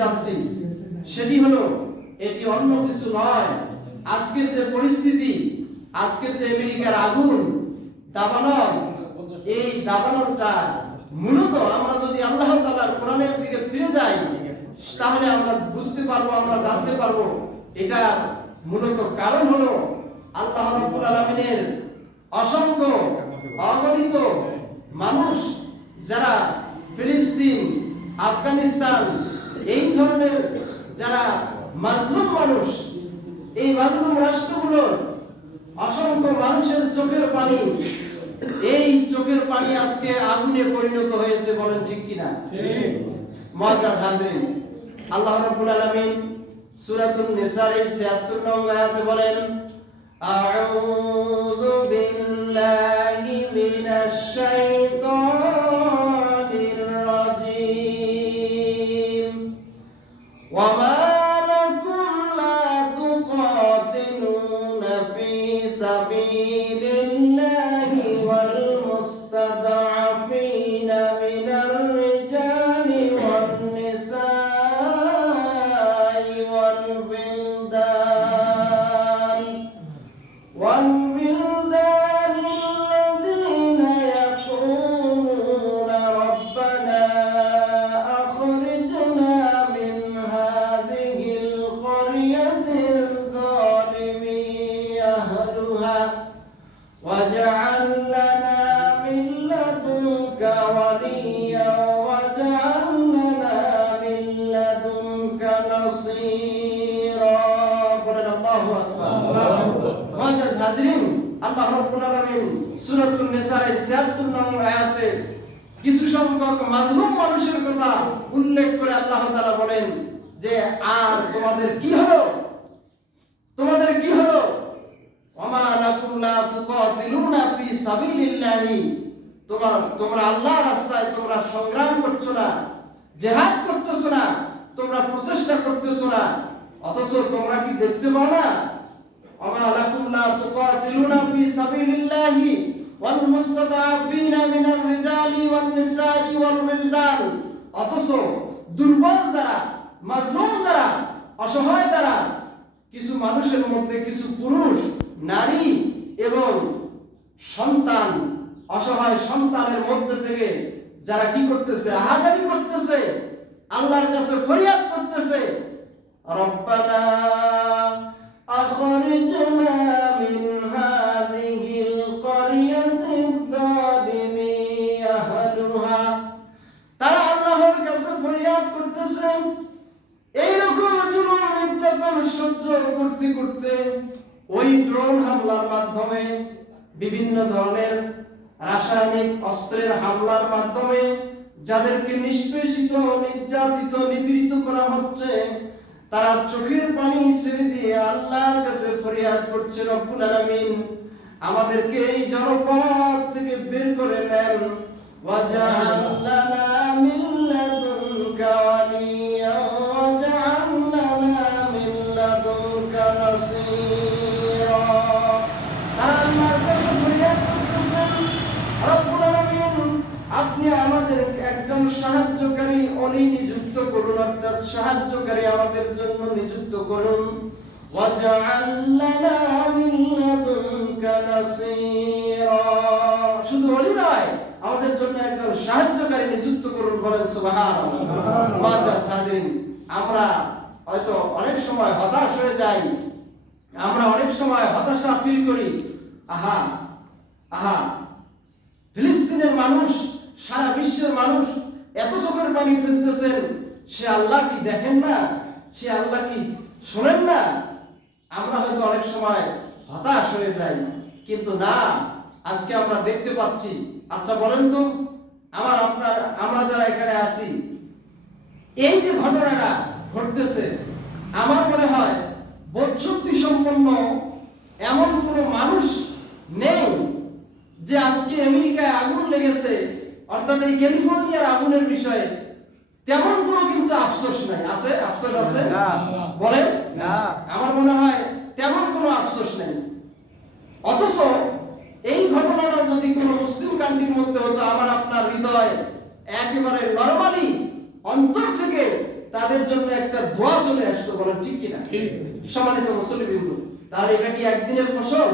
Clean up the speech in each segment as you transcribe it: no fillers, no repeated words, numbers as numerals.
যাচ্ছি, সেটি হলো এটি অন্য কিছু নয়। আজকের যে পরিস্থিতি, আজকের যে আমেরিকার আগুন দাবানল, এই দাবানলটা মূলত আমরা যদি আল্লাহ তাআলার কোরআনের দিকে ফিরে যাই তাহলে আমরা বুঝতে পারবো, আমরা জানতে পারবো এটা মূলত কারণ হলো আল্লাহ রাব্বুল আলামিনের অসংখ্য অগণিত মানুষ যারা ফিলিস্তিন, আফগানিস্তান এই ধরনের যারা মাজলুম মানুষ, এই মাজলুম রাষ্ট্রগুলোর অসংখ্য মানুষের চোখের পানি, এই চোখের পানি আজকে আগুনে পরিণত হয়েছে। বলেন ঠিক কিনা? ঠিক। মুআজ্জাজ হাজরিন, আল্লাহ রাব্বুল আলামিন সূরাতুন নিসার এর ৭৬ নং আয়াতে বলেন, আউযু বিল্লাহি মিনাশ শাইতানির রাজীম ওয়া মা লাকুম লা তুকাতিলুনা ফি সাবিলিল্লাহি ওয়াল মুস্তাদআফিনা মিনার রিজালি ওয়ান নিসাই ওয়াল বিলদান الذين يقولون ربنا أخرجنا من هذه القرية الظالم أهلها واجعل لنا من لدنك وليا واجعل لنا من لدنك نصيرا. الله أكبر. মুআজ্জাজ হাজরিন, আল্লাহ রাব্বুল আলামিন সূরাতুন নিসার এর ৭৬ নং আয়াতে কিছু সংখ্যক মাজলুম মানুষের কথা উল্লেখ করে আল্লাহ তাআলা বলেন যে আর তোমাদের কি হলো, তোমাদের কি হলো? ওয়ামা লাকুম লা তুকাতিলুনা ফি সাবিলিল্লাহি, তোমরা আল্লাহর রাস্তায় তোমরা সংগ্রাম করছো না, জিহাদ করতেছো না, তোমরা প্রচেষ্টা করতেছো না, অথচ তোমরা কি দেখতে পাও না? ওয়ামা লাকুম লা তুকাতিলুনা ফি সাবিলিল্লাহি ওয়াল মুস্তাদআফিনা মিনার রিজালি ওয়ান নিসাই ওয়াল বিলদান, অথচ দুর্বল যারা, মাজলুম যারা, অসহায় যারা, কিছু মানুষের মধ্যে কিছু পুরুষ, নারী এবং সন্তান, অসহায় সন্তানের মধ্যে থেকে যারা কি করতেছে? আহাজারি করতেছে, আল্লাহর কাছে ফরিয়াদ করতেছে, রব্বানা আখরিজনা মিন হাযিহিল ক্বরিয়াতিয যালিমি আহলুহা। তারা আল্লাহর কাছে ফরিয়াদ করতেছে। এইরকম জুলুম নির্যাতন সহ্য করতে করতে ওই ড্রোন হামলার মাধ্যমে, বিভিন্ন ধরনের রাসায়নিক অস্ত্রের হামলার মাধ্যমে যাদেরকে নিষ্পেষিত, নির্যাতিত, নিপীড়িত করা হচ্ছে, তারা চোখের পানি ছেড়ে দিয়ে আল্লাহর কাছে ফরিয়াদ করছে, রব্বুল আলামিন আমাদেরকে এই জনপদ থেকে বের করে নেন, ওয়াজআল লানা মিন লাদুনকা ওয়ালিয়া ওয়াজআল লানা মিন লাদুনকা নাসীরা। আল্লাহর কাছে ফরিয়াদ করতেছেন, রব্বুল আলামিন আপনি আমাদের একজন সাহায্যকারী অলি নিযুক্ত করুন, অর্থাৎ সাহায্যকারী আমাদের জন্য নিযুক্ত করুন। ওয়াজআল লানা মিন লাদুনকা নাসীরা, শুধু অলি নয়, আমাদের জন্য একজন সাহায্যকারী নিযুক্ত করুন। বলেন সুবহানাল্লাহ। মুআজ্জাজ হাজরিন, আমরা হয়তো অনেক সময় হতাশ হয়ে যাই, আমরা অনেক সময় হতাশা ফিল করি। আহা আহা, ফিলিস্তিনের মানুষ, সারা বিশ্বের মানুষ এত চোখের পানি ফেলতেছেন, সে আল্লাহ কি দেখেন না? সে আল্লাহ কি শোনেন না? আমরা হয়তো অনেক সময় হতাশ হয়ে যাই, কিন্তু না, আজকে আমরা দেখতে পাচ্ছি। আচ্ছা বলেন তো, আমরা যারা এখানে আছি, এই যে ঘটনাটা ঘটতেছে, আমার মনে হয় বোধশক্তি সম্পন্ন এমন কোনো মানুষ নেই যে আজকে আমেরিকায় আগুন লেগেছে, অর্থাৎ এই ক্যালিফোর্নিয়ার আগুনের বিষয়ে তেমন কোনো কিন্তু আফসোস নাই। আছে? আফসোস আছে? বলেন না। আমার মনে হয় তেমন কোনো আফসোস নেই। অথচ এই ঘটনাটা যদি কোনো মুসলিম কান্ট্রির মধ্যে হতো, আমার আপনার হৃদয় একেবারে নরমালি অন্তর থেকে তাদের জন্য একটা দোয়া চলে আসতো, বলেন ঠিক কিনা? সম্মানিত মুসলিম, তাহলে এটা কি একদিনের ফসল?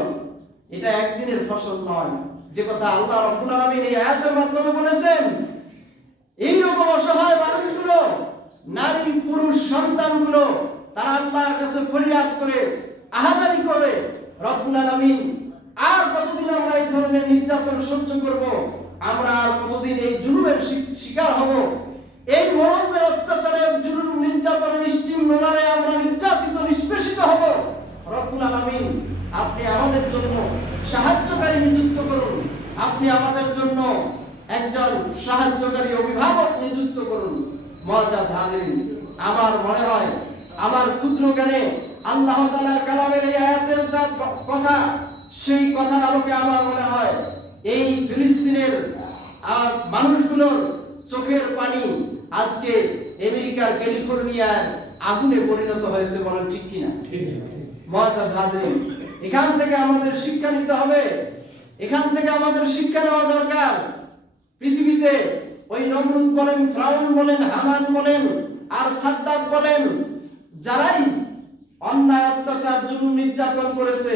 এটা একদিনের ফসল নয়। যে কথা আল্লাহ রাব্বুল আলামিন এই আয়াতের মাধ্যমে বলেছেন, এই রকম অসহায় মানুষগুলো, নারী পুরুষ সন্তানগুলো, তারা আল্লাহর কাছে ফরিয়াদ করে, আহাজারি করে, রব্বুল আলামিন আর কতদিন আমরা এই ধরনের নির্যাতন সহ্য করব? আমরা আর কতদিন এই জুলুমের শিকার হব? এই মরণদের অত্যাচারে, জুলুম নির্যাতনের স্টিম রোলারে আমরা নির্যাতিত নিষ্পেষিত হব। রব্বুল আলামিন আপনি আমাদের জন্য সাহায্যকারী নিযুক্ত করুন, আপনি আমাদের জন্য একজন সাহায্যকারী অভিভাবক নিযুক্ত করুন। মুআজ্জাজ হাজিরিন, আমার মনে হয় আমার ক্ষুদ্র জ্ঞানে আল্লাহ তাআলার কালামের এই আয়াতের যা কথা, সেই কথার আলোকে আমার মনে হয় এই ফিলিস্তিনের মানুষগুলোর চোখের পানি আজকে আমেরিকার ক্যালিফোর্নিয়ার আগুনে পরিণত হয়েছে, বলেন ঠিক কিনা? মুআজ্জাজ হাজিরিন, এখান থেকে আমাদের শিক্ষা নিতে হবে, এখান থেকে আমাদের শিক্ষা নেওয়া দরকার। পৃথিবীতে ওই নমরুদ বলেন, ফিরাউন বলেন, হামান বলেন, আর সাদ্দাত বলেন, যারাই অন্যায় অত্যাচার জুলুম নির্যাতন করেছে,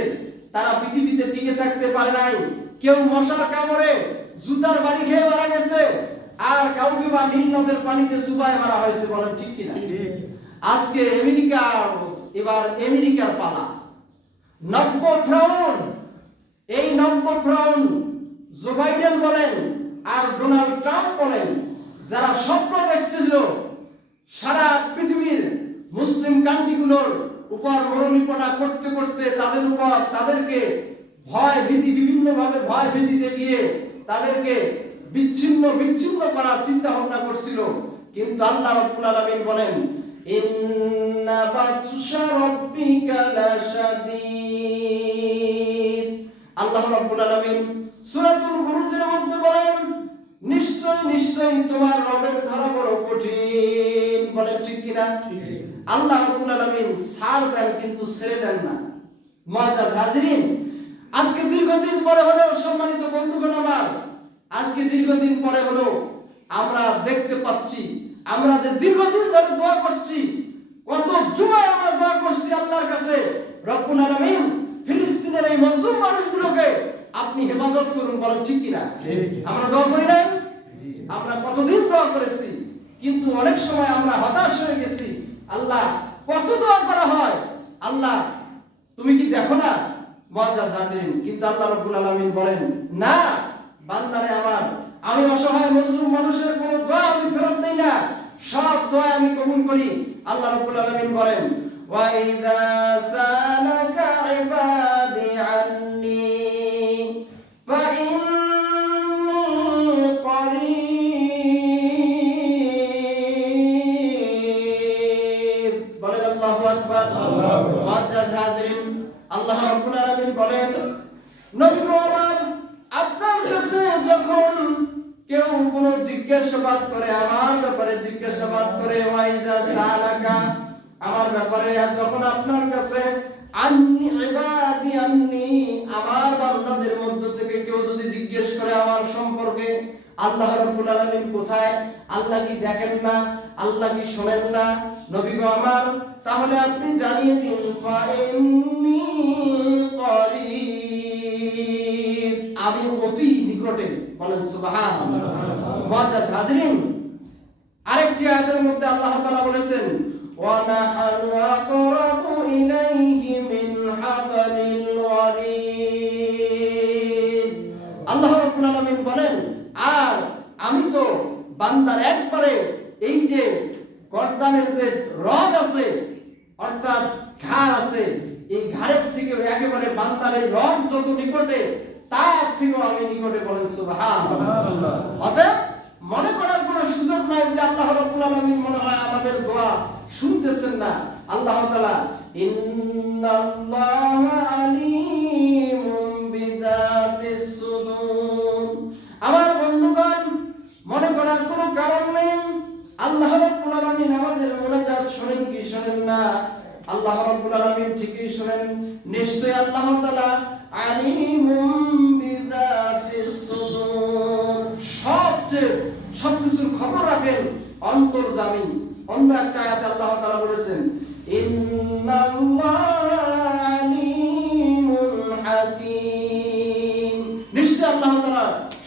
তারা পৃথিবীতে টিকে থাকতে পারে নাই। কেউ মশার কামড়ে জুতার বাড়ি খেয়ে মারা গেছে, আর কাউকে বা নীল নদের পানিতে চুবায় মারা হয়েছে, বলেন ঠিক কিনা? আজকে এবার আমেরিকার পালা। নব্য ফিরাউন, এই নব্য ফিরাউন জো বাইডেন বলেন আর ডোনাল্ড ট্রাম্প বলেন, যারা স্বপ্ন দেখছিল সারা পৃথিবীর মুসলিম কান্ট্রিগুলোর উপর মরণিপনা করতে করতে তাদের উপর তাদেরকে ভয় ভীতি, বিভিন্নভাবে ভয় ভীতি দেখিয়ে তাদেরকে বিচ্ছিন্ন করার চিন্তা ভাবনা করছিল, কিন্তু আল্লাহ রাব্বুল আলামিন বলেন, ইন্না বাতশা রাব্বিকা লাশাদীদ। আল্লাহ রাব্বুল আলামিন সূরাতুল বুরুজের মধ্যে বলেন, নিশ্চয় তোমার রবের ধরা বড় কঠিন, বলেন ঠিক কিনা? আল্লাহ রাব্বুল আলামিন ছাড় দেন কিন্তু ছেড়ে দেন না। মুআজ্জাজ হাজিরিন, আজকে দীর্ঘদিন পরে হলো, সম্মানিত বন্ধুগণ আমার, আজকে দীর্ঘদিন পরে হলো আমরা দেখতে পাচ্ছি, আমরা যে দীর্ঘদিন ধরে দোয়া করছি, কত জুমায় আমরা দোয়া করছি আল্লাহর কাছে, রব্বুল আলামিন ফিলিস্তিনের এই মজলুম মানুষগুলোকে আপনি হেফাজত করুন, বলেন ঠিক কিনা? আমরা দোয়া করি নাই? আমরা কতদিন দোয়া করেছি, কিন্তু অনেক সময় আমরা হতাশ হয়ে গেছি। আল্লাহ, কত দোয়া করা হয়, আল্লাহ তুমি কি দেখো না? মুআজ্জাজ হাজিরিন, কিন্তু আল্লাহ রাব্বুল আলামিন বলেন, না বান্দারে আমার, আমি অসহায় মজলুম মানুষের কোনো দোয়া আমি ফেরত দেই না, সব দোয়া আমি কবুল করি। আল্লাহ রাব্বুল আলামিন বলেন, ওয়া ইযা সালাকা ইবাদি আন্নী ফা ইন্নী করিব। বলেন আল্লাহু আকবার। মুআজ্জাজ হাজিরিন, আল্লাহ রাব্বুল আলামিন বলেন, নবী আমার, আপনার কাছে যখন কেউ কোনো জিজ্ঞাসাবাদ করে, আমার ব্যাপারে জিজ্ঞাসাবাদ করে, ওয়াইজা সালাকা, আমার ব্যাপারে যখন আপনার কাছে, আন্নি ইবাদি আন্নি, আমার বান্দাদের মধ্য থেকে কেউ যদি জিজ্ঞেস করে আমার সম্পর্কে, আল্লাহ রাব্বুল আলামিন কোথায়? আল্লাহ কি দেখেন না? আল্লাহ কি শোনেন না? নবী গো আমার, তাহলে আপনি জানিয়ে দিন, ফা ইন্নী করিব, আমি অতি নিকটে, বলেন সুবহানাল্লাহ। মুআজ্জাজ হাজিরিন, আরেকটি আয়াতের মধ্যে আল্লাহ তাআলা বলেছেন, ওয়া নাহানু আকরাবু ইলাইহি মিন হাবলিল ওয়ারিদ। আল্লাহ রাব্বুল আলামিন বলেন, আর আমি তো বান্দার একবারে এই যে গর্দানের যে রগ আছে, অর্থাৎ ঘাড় আছে, এই ঘাড়ের থেকে একেবারে বান্দার এই রগ যত নিকটে, তার থেকেও আমি নিকটে, বলেন সুবহানাল্লাহ। অতএব মনে করার কোনো সুযোগ নাই যে আল্লাহ রাব্বুল আলামিন মনে হয় আমাদের দোয়া শুনতেছেন না। আল্লাহ তাআলা, ইন্নাল্লাহা আলিমুম বিযাতিস সুদূর। আমার বন্ধুগণ, মনে করার কোনো কারণ নেই, আল্লাহ রাব্বুল আলামিন আমাদের মুনাজাত শোনেন কি শোনেন না? আল্লাহ রাব্বুল আলামিন ঠিকই শোনেন। নিশ্চয়ই আল্লাহ তাআলা আলিমুম বিযাতিস সুদূর, সবকিছুর খবর রাখেন, অন্তর্যামী, অন্য একটা আয়াতে আল্লাহ তাআলা বলেছেন ইন্নাল্লাহা আলিমুন হাকীম, নিশ্চয় আল্লাহ তাআলা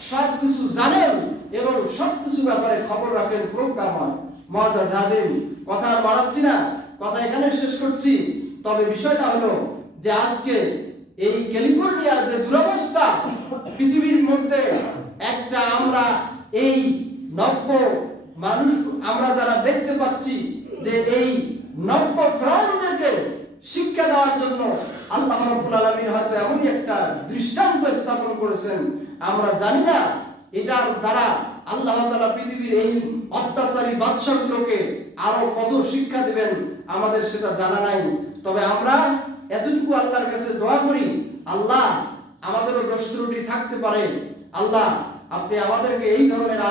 সবকিছু জানেন এবং সবকিছু ব্যাপারে খবর রাখেন, প্রজ্ঞাময়। মুআজ্জাজ হাজিরিন, কথা আর বাড়াচ্ছি না, কথা এখানে শেষ করছি। তবে বিষয়টা হলো যে আজকে এই ক্যালিফোর্নিয়ার যে দুরবস্থা, পৃথিবীর মধ্যে একটা আমরা এই নব্য মানুষ আমরা যারা দেখতে পাচ্ছি যে এই নব্য প্রাণীদেরকে শিক্ষা দেওয়ার জন্য আল্লাহ রাব্বুল আলামিন হয়তো এমনই একটা দৃষ্টান্ত স্থাপন করেছেন, আমরা জানি না এটার দ্বারা আল্লাহ তাআলা পৃথিবীর এই অত্যাচারী বাদশাহগুলোকে আরো কত শিক্ষা দিবেন আমাদের সেটা জানা নাই। তবে আমরা এতটুকু আল্লাহর কাছে দোয়া করি, আল্লাহ আমাদেরও দোষ ত্রুটি থাকতে পারে, আল্লাহ আপনি আমাদেরকে এই ধরনের